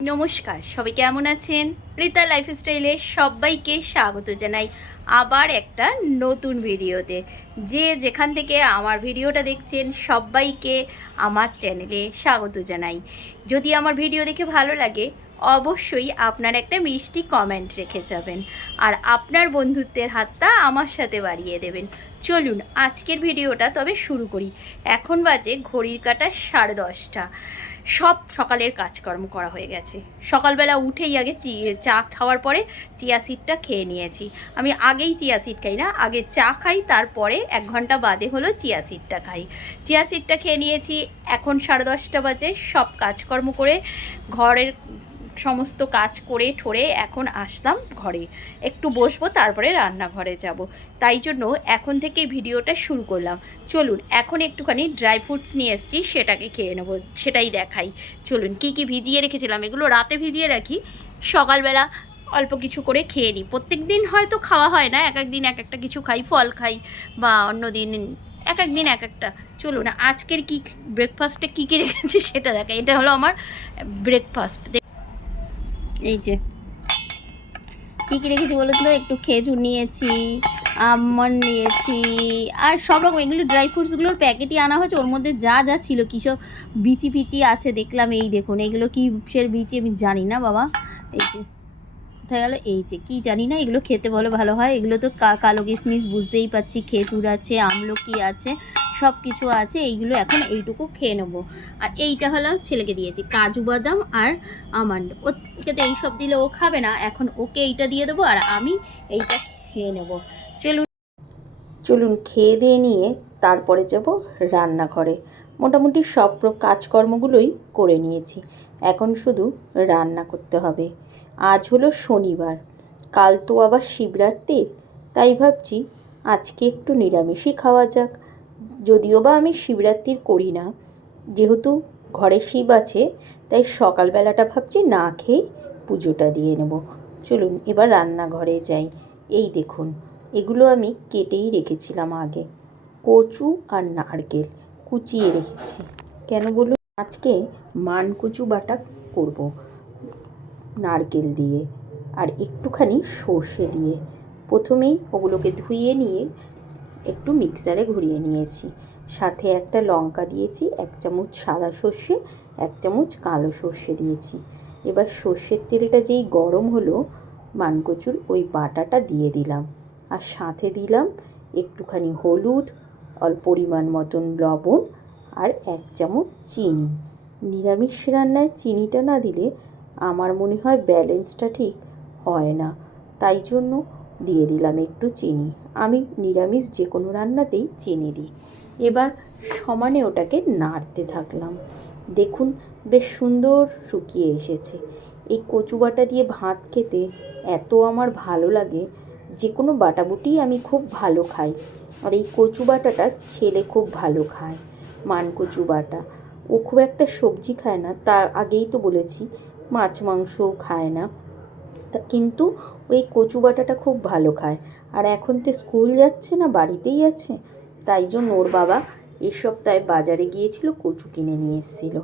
নমস্কার, সবাই কেমন আছেন? রীতা লাইফস্টাইলে সবাইকে স্বাগত জানাই আবার একটা নতুন ভিডিওতে। যে যেখান থেকে আমার ভিডিওটা দেখছেন সবাইকে আমার চ্যানেলে স্বাগত জানাই। যদি আমার ভিডিও দেখে ভালো লাগে অবশ্যই আপনার একটা মিষ্টি কমেন্ট রেখে যাবেন আর আপনার বন্ধুত্বের হাতটা আমার সাথে বাড়িয়ে দেবেন। চলুন আজকের ভিডিওটা তবে শুরু করি। এখন বাজে ঘড়ির কাঁটা 10:30। সব সকালের কাজকর্ম করা হয়ে গেছে। সকালবেলা উঠেই আগে চা খাওয়ার পরে চিয়া সিডটা খেয়ে নিয়েছি। আমি আগেই চিয়া সিড খাই না, আগে চা খাই, তারপরে 1 ঘন্টা বাদে হলো চিয়া সিডটা খাই। চিয়া সিডটা খেয়ে নিয়েছি। এখন 10:30 বাজে। সব কাজকর্ম করে ঘরের সমস্ত কাজ করে ঠোরে এখন আসলাম ঘরে, একটু বসবো, তারপরে রান্নাঘরে যাব। তাই জন্য এখন থেকে ভিডিওটা শুরু করলাম। চলুন এখন একটুখানি ড্রাই ফ্রুটস নিয়ে এসেছি, সেটাকে খেয়ে নেবো, সেটাই দেখাই। চলুন কি কি ভিজিয়ে রেখেছিলাম, এগুলো রাতে ভিজিয়ে রাখি, সকালবেলা অল্প কিছু করে খেয়ে নিই। প্রত্যেক দিন হয়তো খাওয়া হয় না, এক এক দিন এক একটা কিছু খাই, ফল খাই, বা অন্য দিন এক এক দিন এক একটা। চলুন আজকের কি ব্রেকফাস্টে কী কী রেখেছি সেটা দেখাই। এটা হলো আমার ব্রেকফাস্ট। এই যে কী কী রেখেছি বলুন তো, একটু খেজুর নিয়েছি, আমন্ড নিয়েছি, আর সব রকম এগুলো ড্রাই ফ্রুটসগুলোর প্যাকেটই আনা হয়েছে। ওর মধ্যে যা যা ছিল, কী সব বিচি ফিচি আছে দেখলাম। এই দেখুন, এগুলো কিসের বিচি আমি জানি না বাবা। এই যে কোথায় গেল, এই যে কী জানি না, এগুলো খেতে ভালো হয়। এগুলো তো কালো কিশমিশ বুঝতেই পারছি, খেজুর আছে, আমলকি আছে, সব কিছু আছে। এইগুলো এখন এইটুকু খেয়ে নেবো। আর এইটা হলো ছেলেকে দিয়েছি, কাজু বাদাম আর আমন্ড। ওকে তো এইসব দিলে ও খাবে না, এখন ওকে এইটা দিয়ে দেবো আর আমি এইটা খেয়ে নেবো। চলুন চলুন খেয়ে দিয়ে নিয়ে তারপরে যাব রান্নাঘরে। মোটামুটি সব কাজকর্মগুলোই করে নিয়েছি, এখন শুধু রান্না করতে হবে। আজ হলো শনিবার, কাল তো আবার শিবরাত্রি, তাই ভাবছি আজকে একটু নিরামিষই খাওয়া যাক। যদিও বা আমি শিবরাত্রির করি না, যেহেতু ঘরে শিব আছে, তাই সকালবেলাটা ভাবছি না খেয়ে পুজোটা দিয়ে নেব। চলুন এবার রান্নাঘরে যাই। এই দেখুন, এগুলো আমি কেটেই রেখেছিলাম আগে, কচু আর নারকেল কুচিয়ে রেখেছি। কেন বলুন, আজকে মানকচু বাটা করব নারকেল দিয়ে আর একটুখানি সর্ষে দিয়ে। প্রথমেই ওগুলোকে ধুয়ে নিয়ে একটু মিক্সারে ঘুরিয়ে নিয়েছি, সাথে একটা লঙ্কা দিয়েছি, 1 চামচ সাদা সর্ষে, 1 চামচ কালো সর্ষে দিয়েছি। এবার সর্ষের তেলটা যেই গরম হলো, মানকচুর ওই বাটাটা দিয়ে দিলাম, আর সাথে দিলাম একটুখানি হলুদ, অল্প পরিমাণ মতন লবণ, আর 1 চামচ চিনি। নিরামিষ রান্নায় চিনিটা না দিলে আমার মনে হয় ব্যালেন্সটা ঠিক হয় না, তাই জন্য দিয়ে দিলাম একটু চিনি। আমি নিরামিষ যে কোনো রান্নাতেই চিনি দিই। এবার সমানে ওটাকে নাড়তে থাকলাম। দেখুন বেশ সুন্দর শুকিয়ে এসেছে। এই কচু বাটা দিয়ে ভাত খেতে এত আমার ভালো লাগে, যে কোনো বাটাবুটি আমি খুব ভালো খাই। আর এই কচু বাটাটা ছেলে খুব ভালো খায়, মানকচু বাটা। ও খুব একটা সবজি খায় না, তার আগেই তো বলেছি, মাছ মাংসও খায় না, তা কিন্তু ওই কচু বাটাটা খুব ভালো খায়। আর এখন তো স্কুল যাচ্ছে না, বাড়িতেই আছে, তাই জন্য ওর বাবা এই সপ্তাহে বাজারে গিয়েছিল, কচু কিনে নিয়ে এসেছিল,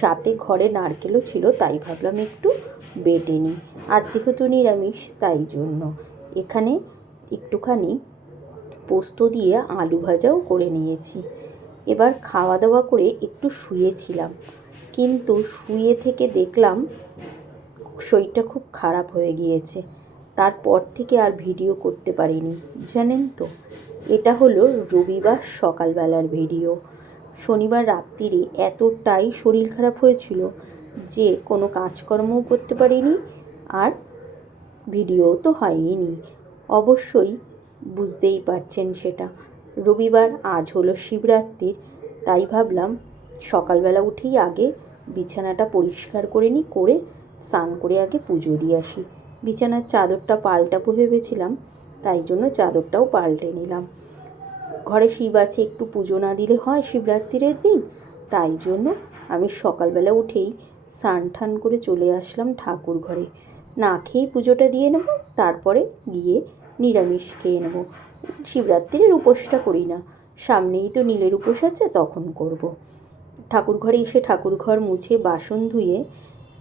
সাথে ঘরে নারকেলও ছিল, তাই ভাবলাম একটু বেটে নিই। আর যেহেতু নিরামিষ, তাই জন্য এখানে একটুখানি পোস্ত দিয়ে আলু ভাজাও করে নিয়েছি। এবার খাওয়া দাওয়া করে একটু শুয়েছিলাম, কিন্তু শুয়ে থেকে দেখলাম শরীরটা খুব খারাপ হয়ে গিয়েছে। তারপর থেকে আর ভিডিও করতে পারিনি, জানেন তো। এটা হলো রবিবার সকালবেলার ভিডিও। শনিবার রাত্রিরে এতটাই শরীর খারাপ হয়েছিল যে কোনো কাজকর্মও করতে পারিনি, আর ভিডিও তো হয়নি। অবশ্যই বুঝতেই পারছেন সেটা। রবিবার, আজ হলো শিবরাত্রির, তাই ভাবলাম সকালবেলা উঠেই আগে বিছানাটা পরিষ্কার করে নিই, করে স্নান করে আগে পুজো দিয়ে আসি। বিছানার চাদরটা পাল্টাবো ভেবেছিলাম, তাই জন্য চাদরটাও পাল্টে নিলাম। ঘরে শিব আছে, একটু পুজো না দিলে হয় শিবরাত্রির দিন, তাই জন্য আমি সকালবেলা উঠেই স্নান টান করে চলে আসলাম ঠাকুর ঘরে। না খেয়েই পুজোটা দিয়ে নেব, তারপরে গিয়ে নিরামিষ খেয়ে নেব। শিবরাত্রির উপোসটা করি না, সামনেই তো নীলের উপোস আছে, তখন করব। ঠাকুর ঘরে এসে ঠাকুর ঘর মুছে বাসন ধুয়ে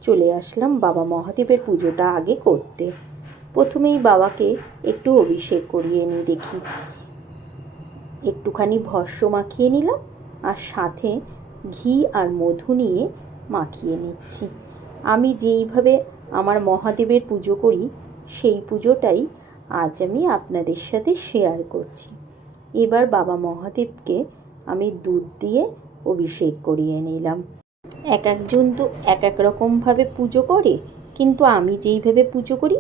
চলে আসলাম বাবা মহাদেবের পুজোটা আগে করতে। প্রথমেই বাবাকে একটু অভিষেক করিয়ে নিই দেখি। একটুখানি ভস্ম মাখিয়ে নিলাম আর সাথে ঘি আর মধু নিয়ে মাখিয়ে নিচ্ছি। আমি যেইভাবে আমার মহাদেবের পুজো করি সেই পুজোটাই আজ আমি আপনাদের সাথে শেয়ার করছি। এবার বাবা মহাদেবকে আমি দুধ দিয়ে অভিষেক করিয়ে নিলাম। এক একজন তো এক এক রকমভাবে পুজো করে, কিন্তু আমি যেইভাবে পুজো করি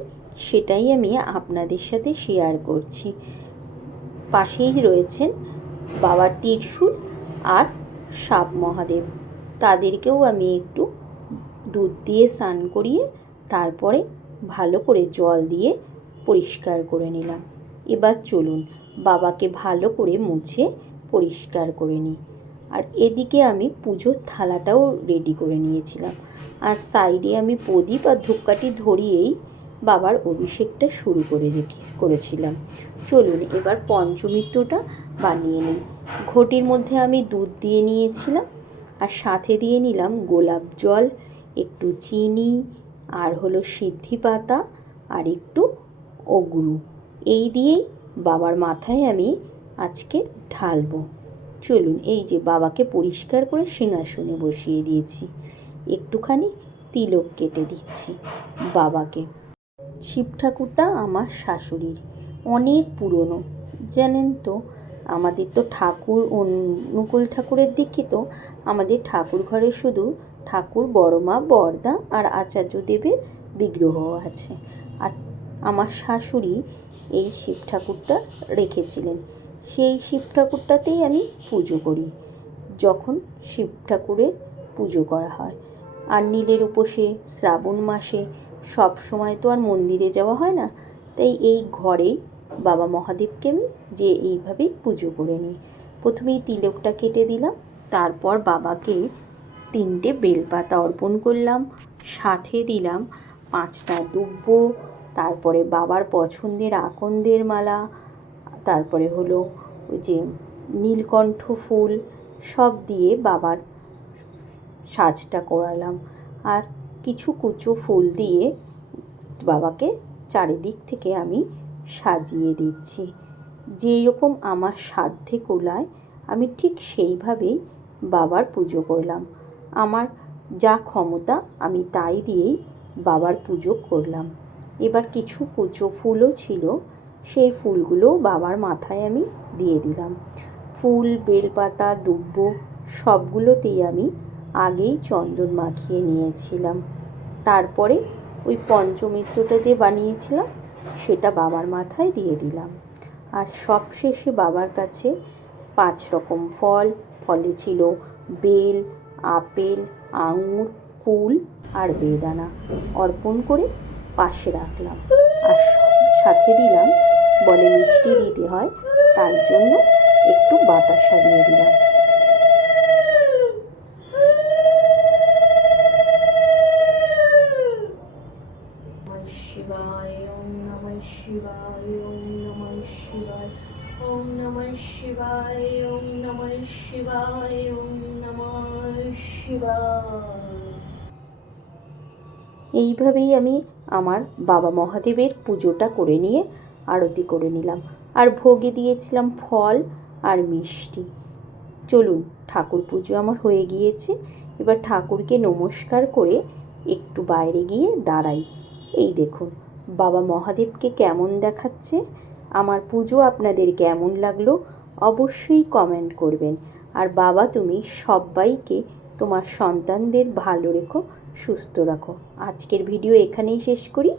সেটাই আমি আপনাদের সাথে শেয়ার করছি। পাশেই রয়েছেন বাবার ত্রিশূল আর সাপ মহাদেব, তাদেরকেও আমি একটু দুধ দিয়ে স্নান করিয়ে তারপরে ভালো করে জল দিয়ে পরিষ্কার করে নিলাম। এবার চলুন বাবাকে ভালো করে মুছে পরিষ্কার করে নিই। আর এদিকে আমি পুজোর থালাটাও রেডি করে নিয়েছিলাম, আর সাইডে আমি প্রদীপ আর ধূপকাঠি ধরিয়েই বাবার অভিষেকটা শুরু করেছিলাম। চলুন এবার পঞ্চমৃত্যটা বানিয়ে নিই। ঘটির মধ্যে আমি দুধ দিয়ে নিয়েছিলাম আর সাথে দিয়ে নিলাম গোলাপ জল, একটু চিনি আর হলো সিদ্ধি পাতা আর একটু অগুরু। এই দিয়েই বাবার মাথায় আমি আজকে ঢালবো। চলুন এই যে বাবাকে পরিষ্কার করে সিংহাসনে বসিয়ে দিয়েছি। একটুখানি তিলক কেটে দিচ্ছি বাবাকে। শিব ঠাকুরটা আমার শাশুড়ির, অনেক পুরনো, জানেন তো। আমাদের তো ঠাকুর অনুকূল ঠাকুরের দীক্ষিত। আমাদের ঠাকুর ঘরে শুধু ঠাকুর, বড় মা, বড়দা আর আচার্য দেবের বিগ্রহ আছে। আর আমার শাশুড়ি এই শিব ঠাকুরটা রেখেছিলেন। সেই শিব ঠাকুরটাতেই আমি পুজো করি যখন শিব ঠাকুরের পুজো করা হয়। আর নীলের উপোসে শ্রাবণ মাসে সব সময় তো আর মন্দিরে যাওয়া হয় না, তাই এই ঘরেই বাবা মহাদেবকে আমি যে এইভাবেই পুজো করে নিই। প্রথমেই তিলকটা কেটে দিলাম, তারপর বাবাকে 3টে বেলপাতা অর্পণ করলাম, সাথে দিলাম 5টা দুব্ব, তারপরে বাবার পছন্দের আকন্দের মালা, তারপরে হলো ওই যে নীলকণ্ঠ ফুল, সব দিয়ে বাবার সাজটা করালাম। আর কিছু কুচো ফুল দিয়ে বাবাকে চারিদিক থেকে আমি সাজিয়ে দিচ্ছি। যেই রকম আমার সাধ্যে কুলায় আমি ঠিক সেইভাবেই বাবার পুজো করলাম। আমার যা ক্ষমতা আমি তাই দিয়েই বাবার পুজো করলাম। এবার কিছু কুচো ফুলও ছিল, সেই ফুলগুলো বাবার মাথায় আমি দিয়ে দিলাম। ফুল, বেলপাতা, দুব্ব সবগুলোতেই আমি আগেই চন্দন মাখিয়ে নিয়েছিলাম। তারপরে ওই পঞ্চমৃত্যটা যে বানিয়েছিলাম সেটা বাবার মাথায় দিয়ে দিলাম। আর সবশেষে বাবার কাছে 5 রকম ফলে ছিল বেল, আপেল, আঙুর, কুল আর বেদানা অর্পণ করে পাশে রাখলাম। আর সাথে দিলাম, বলে মিষ্টি দিতে হয়, তাই জন্য একটু বাতাসা দিয়ে দিলাম। শিবায় ওম নমঃ শিবায় ওম নমঃ শিবায় ওম নমঃ শিবায় ওম নমঃ শিবায় ওম নমঃ শিবায়। এইভাবেই আমি আমার বাবা মহাদেবের পুজোটা করে নিয়ে আরতি করে নিলাম। আর ভোগে দিয়েছিলাম ফল আর মিষ্টি। চলুন ঠাকুর পুজো আমার হয়ে গিয়েছে। এবার ঠাকুরকে নমস্কার করে একটু বাইরে গিয়ে দাঁড়াই। এই দেখুন বাবা মহাদেবকে কেমন দেখাচ্ছে। আমার পুজো আপনাদের কেমন লাগলো অবশ্যই কমেন্ট করবেন। আর বাবা তুমি সবাইকে তোমার সন্তানদের ভালো রেখো, সুস্থ রাখো। আজকের ভিডিও এখানেই শেষ করি।